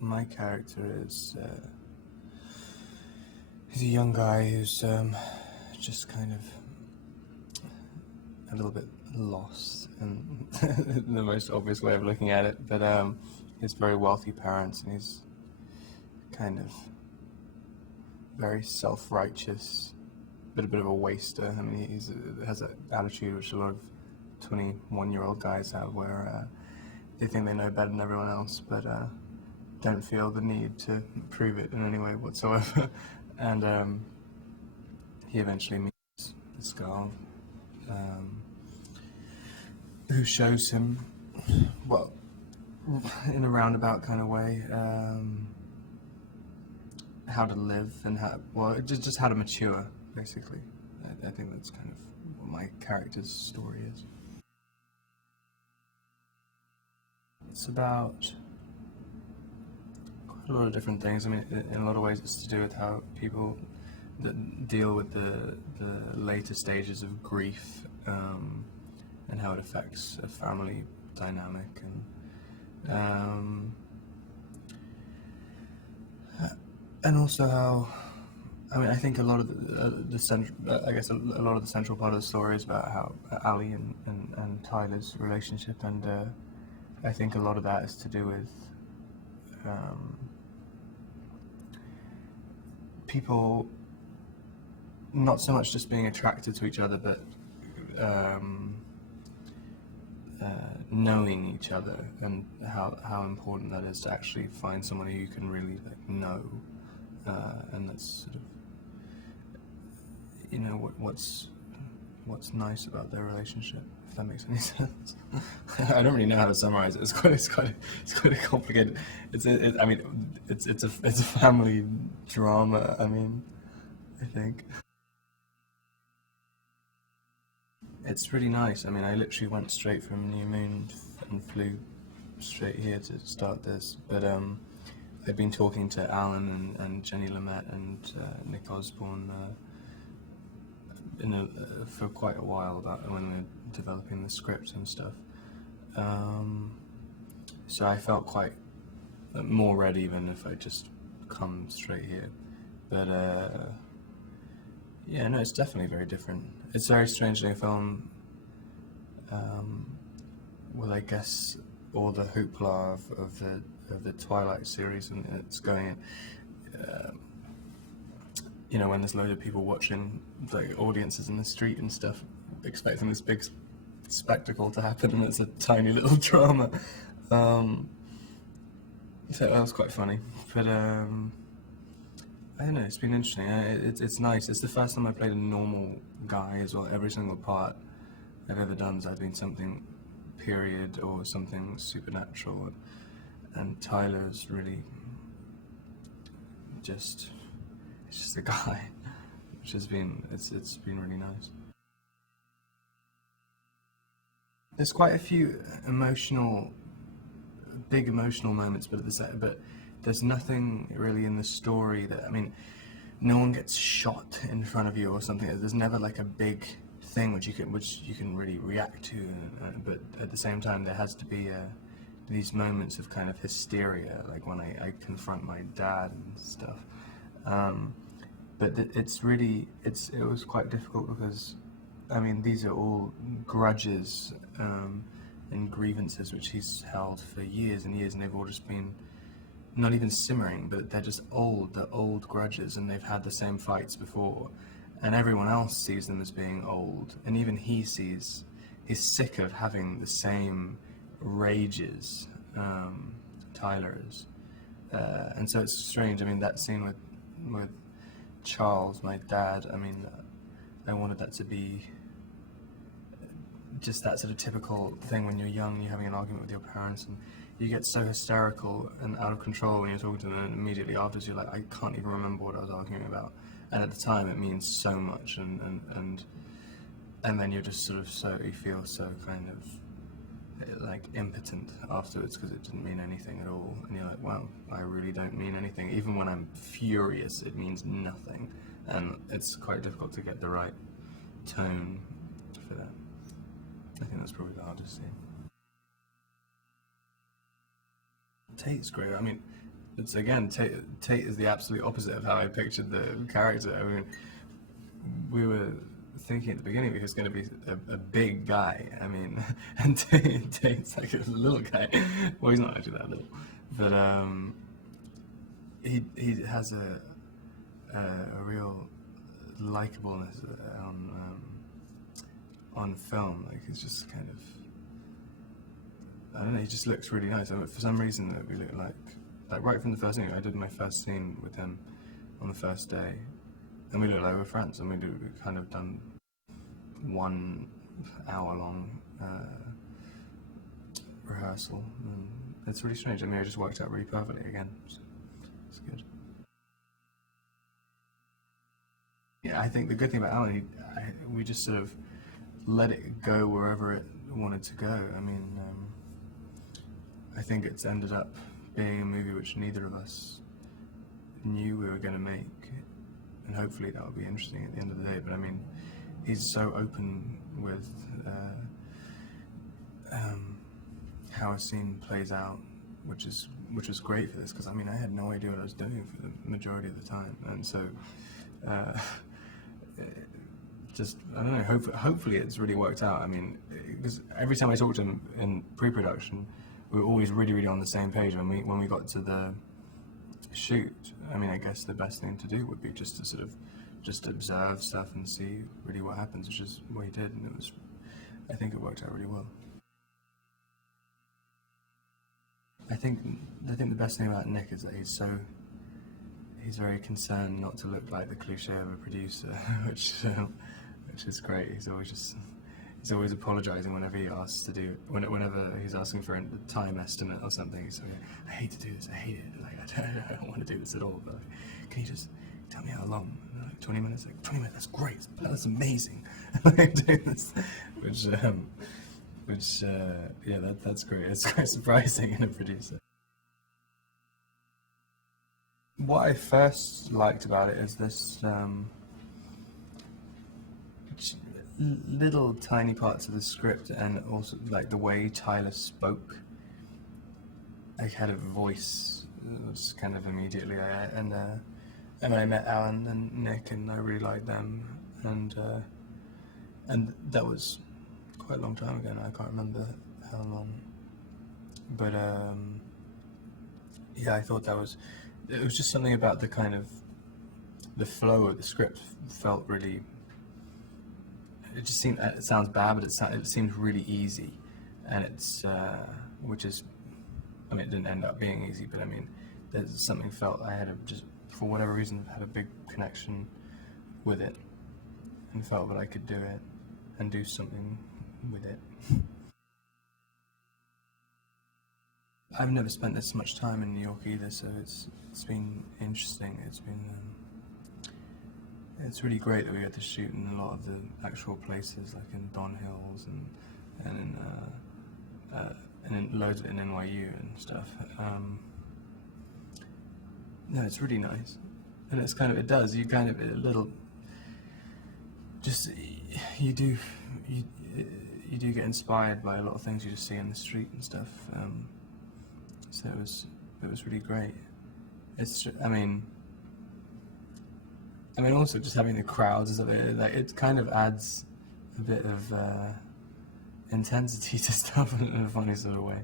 my character is he's a young guy who's just kind of a little bit lost in the most obvious way of looking at it, but he has very wealthy parents, and he's kind of very self-righteous, but a bit of a waster. I mean, has an attitude which a lot of 21-year-old guys have, where they think they know better than everyone else, but don't feel the need to prove it in any way whatsoever. And he eventually meets this girl who shows him, well, in a roundabout kind of way, how to live and just how to mature, basically. I think that's kind of what my character's story is. It's about quite a lot of different things. I mean, in a lot of ways, it's to do with how people that deal with the later stages of grief, and how it affects a family dynamic, and also how, I mean, I think a lot of the central, I guess a lot of the central part of the story is about how Ali and Tyler's relationship, and I think a lot of that is to do with people not so much just being attracted to each other, but knowing each other, and how important that is to actually find someone who you can really know, and that's sort of, you know, what's nice about their relationship, if that makes any sense. I don't really know how to summarize it. It's quite a complicated. I mean, it's a family drama. I mean, I think it's really nice. I mean, I literally went straight from New Moon and flew straight here to start this. But I'd been talking to Alan and Jenny Lamette and Nick Osborne for quite a while about when we were developing the script and stuff. So I felt quite more ready than if I just come straight here. But yeah, no, it's definitely very different. It's very strangely a film with, I guess, all the hoopla of the Twilight series, and it's going, you know, when there's loads of people watching, like audiences in the street and stuff, expecting this big spectacle to happen, and it's a tiny little drama. So that was quite funny, but I don't know. It's been interesting. It's nice. It's the first time I played a normal guy as well. Every single part I've ever done has either been something period or something supernatural, and Tyler's really it's just a guy, which has been it's been really nice. There's quite a few big emotional moments, but there's nothing really in the story that, I mean, no one gets shot in front of you or something. There's never like a big thing which you can really react to, but at the same time there has to be these moments of kind of hysteria, like when I confront my dad and stuff. But it was quite difficult because, I mean, these are all grudges and grievances which he's held for years and years, and they've all just been not even simmering, but they're old grudges, and they've had the same fights before, and everyone else sees them as being old, and even he's sick of having the same rages, Tyler is, and so it's strange. I mean, that scene with Charles, my dad, I mean, I wanted that to be just that sort of typical thing when you're young, you're having an argument with your parents, and you get so hysterical and out of control when you're talking to them, and immediately afterwards you're like, I can't even remember what I was arguing about. And at the time it means so much, and then you're just sort of you feel so kind of like impotent afterwards because it didn't mean anything at all, and you're like, wow, I really don't mean anything. Even when I'm furious, it means nothing, and it's quite difficult to get the right tone for that. I think that's probably the hardest thing. Tate's great. I mean, it's again, Tate is the absolute opposite of how I pictured the character. I mean, we were thinking at the beginning he was going to be a big guy. I mean, and Tate's like a little guy. Well, he's not actually that little, but he has a real likableness on film. Like he's just kind of, I don't know. He just looks really nice. For some reason, we look like right from the first thing. I did my first scene with him on the first day, and we look like we're friends. And we kind of done 1 hour long rehearsal. And it's really strange. I mean, it just worked out really perfectly again. So it's good. Yeah, I think the good thing about Alan, we just sort of let it go wherever it wanted to go. I mean, I think it's ended up being a movie which neither of us knew we were going to make, and hopefully that will be interesting at the end of the day. But I mean, he's so open with how a scene plays out, which was great for this, because I mean I had no idea what I was doing for the majority of the time, and so just I don't know. Hopefully it's really worked out. I mean, because every time I talked to him in pre-production, we were always really on the same page. When we got to the shoot, I mean, I guess the best thing to do would be just to sort of just observe stuff and see really what happens, which is what he did, and I think it worked out really well. I think the best thing about Nick is that he's very concerned not to look like the cliche of a producer, which is great. He's always apologising whenever he asks to do whenever he's asking for a time estimate or something. He's like, I hate to do this, I hate it. Like I don't want to do this at all. But like, can you just tell me how long? Like 20 minutes. Like 20 minutes. That's great. That's amazing. Like doing this, yeah, that's great. It's quite surprising in a producer. What I first liked about it is this little tiny parts of the script, and also like the way Tyler spoke. I had a voice, was kind of immediately, and I met Alan and Nick, and I really liked them, and that was quite a long time ago now. I can't remember how long, but yeah, I thought it was just something about the kind of the flow of the script felt really. It just seemed, it sounds bad, but it seemed really easy, and it's which is, I mean, it didn't end up being easy, but I mean, there's something felt I had just for whatever reason had a big connection with it, and felt that I could do it and do something with it. I've never spent this much time in New York either, so it's been interesting. It's really great that we get to shoot in a lot of the actual places, like in Don Hills and in loads in NYU and stuff. No, it's really nice, and it's kind of you kind of a little. Just you do get inspired by a lot of things you just see in the street and stuff. So it was really great. I mean, also just having the crowds and stuff, like it kind of adds a bit of intensity to stuff in a funny sort of way.